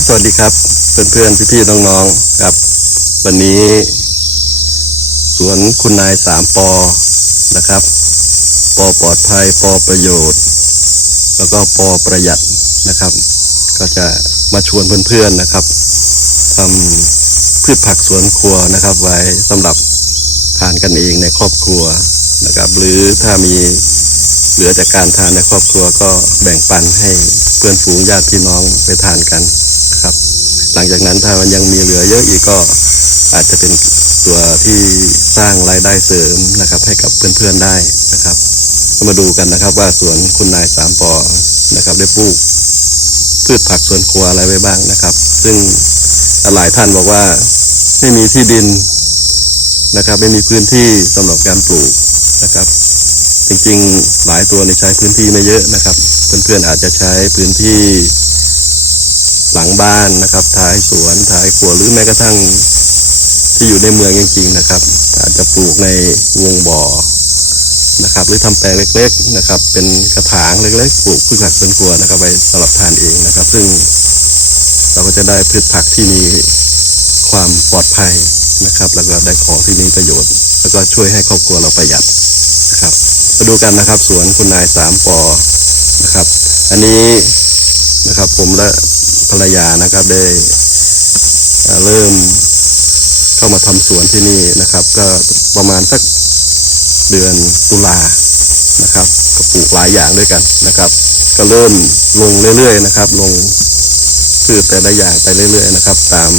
ครับสวัสดีครับเพื่อนเพื่อนพี่พี่น้องๆครับ วันนี้ สวนคุณนายสามปอนะครับ ปอปลอดภัยปอประโยชน์ แล้วก็ปอประหยัดนะครับ ก็จะมาชวนเพื่อนๆนะครับทำพืชผักสวนครัวนะครับ ไว้สำหรับทานกันเองในครอบครัวนะครับ หรือถ้ามีเหลือจากการทานในครอบครัวก็แบ่งปันให้เพื่อนฝูงญาติพี่น้องไปทานกัน นะครับ หลังจากนั้นถ้ามันยังมีเหลือเยอะอีกก็อาจจะเป็นตัวที่สร้างรายได้เสริมนะครับ ให้กับเพื่อนๆได้นะครับก็มาดูกันนะครับ ว่าสวนคุณนายสามปอนะครับ ได้ปลูกพืชผักสวนครัวอะไรไว้บ้างนะครับ ซึ่งหลายท่านบอกว่าไม่มีที่ดินนะครับ ไม่มีพื้นที่สำหรับการปลูกนะครับ จริงๆหลายตัวในใช้พื้นที่ไม่เยอะนะครับ เพื่อนๆอาจจะใช้พื้นที่ หลังบ้านนะครับ ท้ายสวนท้ายครัวหรือแม้กระทั่งที่อยู่ในเมืองจริงๆนะครับ อาจจะปลูกในวงบ่อนะครับ หรือทำแปลงเล็ก ๆนะครับ เป็นกระถางเล็กๆปลูกพืชผักสวนครัวนะครับไว้สำหรับทานเองนะครับ ซึ่งเราก็จะได้พืชผักที่มีความปลอดภัยนะครับ แล้วก็ได้ของที่มีประโยชน์ แล้วก็ช่วยให้ครอบครัวเราประหยัดนะครับมาดูกันนะครับ สวนคุณนายสามปอนะครับ อันนี้นะครับ ผมและ ภรรยานะครับได้เริ่มเข้ามาทำสวนที่นี่นะครับ ก็ประมาณสักเดือนตุลานะครับก็ปลูกหลายอย่างด้วยกันนะครับ ก็เริ่มลงเรื่อยๆนะครับ ลงพืชแต่ละอย่างไปเรื่อย ๆ นะครับ ตาม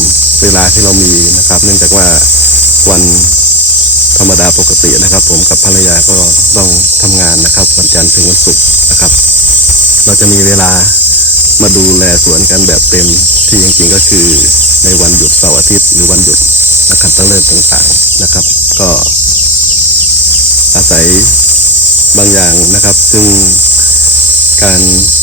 เวลาที่เรามีนะครับ เนื่องจากว่าวันธรรมดาปกตินะครับ ผมกับภรรยาก็ต้องทำงานนะครับ วันจันทร์ถึงวันศุกร์นะครับ เราจะมีเวลา มาดูแลสวนกันแบบเต็มที่จริงๆก็คือในวันหยุดเสาร์อาทิตย์หรือวันหยุดนะครับตั้งเลิกต่างๆนะครับ ก็ อาศัยบางอย่างนะครับ ซึ่งการ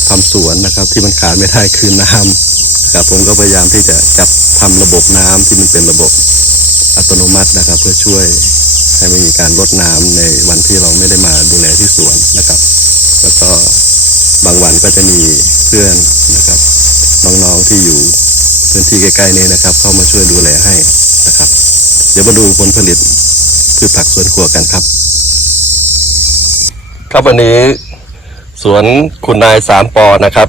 ทำสวนนะครับ ที่มันขาดไม่ได้คือน้ำนะครับผมก็พยายามที่จะจับทำระบบน้ำที่มันเป็นระบบอัตโนมัตินะครับ เพื่อช่วยให้ไม่มีการลดน้ำในวันที่เราไม่ได้มาดูแลที่สวนนะครับ แล้วก็บางวันก็จะมี เพื่อนนะครับน้องๆที่อยู่พื้นที่ใกล้ๆนี้นะครับ เข้ามาช่วยดูแลให้นะครับ เดี๋ยวมาดูผลผลิตพืชผักสวนครัวกันครับ ครับวันนี้สวนคุณนายสามปอนะครับ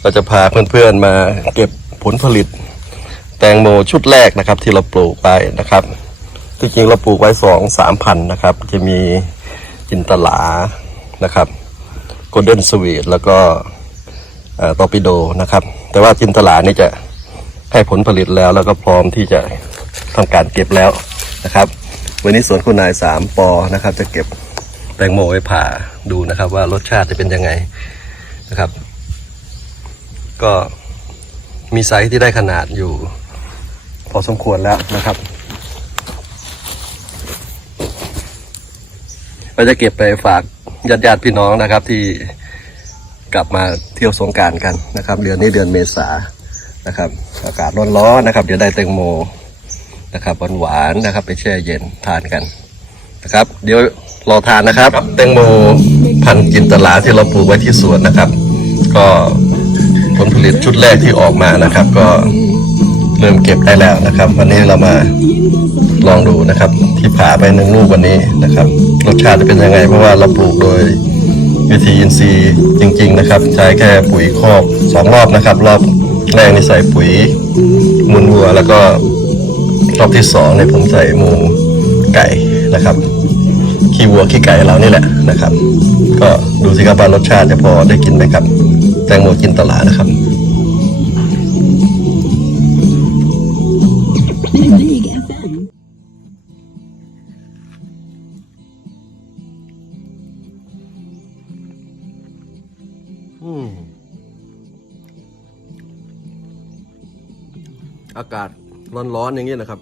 เราจะพาเพื่อนๆมาเก็บผลผลิต แตงโมชุดแรกนะครับ ที่เราปลูกไว้นะครับที่จริงเราปลูกไว้สองสามพันนะครับ จะมีจินตลานะครับโกลเด้นสวีทแล้วก็ ตอปิโดนะครับ แต่ว่าจินตลานี่จะให้ผลผลิตแล้วแล้วก็พร้อมที่จะทำการเก็บแล้วนะครับ วันนี้สวนคุณนายสามปอนะครับ จะเก็บแตงโมไว้ผ่าดูนะครับ ว่ารสชาติจะเป็นยังไงนะครับ ก็มีไซส์ที่ได้ขนาดอยู่ พอสมควรแล้วนะครับเราจะเก็บไปฝากญาติญาติๆพี่น้องนะครับที่ กลับมาเที่ยวสงการกันนะครับเดือนนี้เดือนเมษานะครับ อากาศร้อนๆนะครับ เดี๋ยวได้แตงโมนะครับหวานๆนะครับ ไปแช่เย็นทานกันนะครับ เดี๋ยวรอทานนะครับ แตงโมพันจินตลาที่เราปลูกไว้ที่สวนนะครับ ก็ผลผลิตชุดแรกที่ออกมานะครับ ก็เริ่มเก็บได้แล้วนะครับ วันนี้เรามาลองดูนะครับ ที่ผ่าไปหนึ่งลูกวันนี้นะครับ รสชาติจะเป็นยังไง เพราะว่าเราปลูกโดย วิธีอินทรีย์จริง ๆ นะครับ ใช้แค่ปุ๋ยคอกสองรอบนะครับ รอบแรกนี่ใส่ปุ๋ยมูลวัว แล้วก็รอบที่สองเนี่ยผมใส่มูลไก่นะครับขี้วัวขี้ไก่เรานี่แหละนะครับ ก็ดูสิครับว่ารสชาติจะพอได้กินไหมครับ แตงโมกินตลาดนะครับ อากาศร้อนๆอย่างนี้นะครับ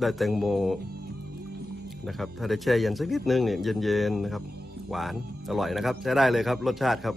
ได้แตงโมนะครับ ถ้าได้แช่เย็นสักนิดนึงเนี่ยเย็นๆนะครับ หวานอร่อยนะครับ ใช้ได้เลยครับ รสชาติครับ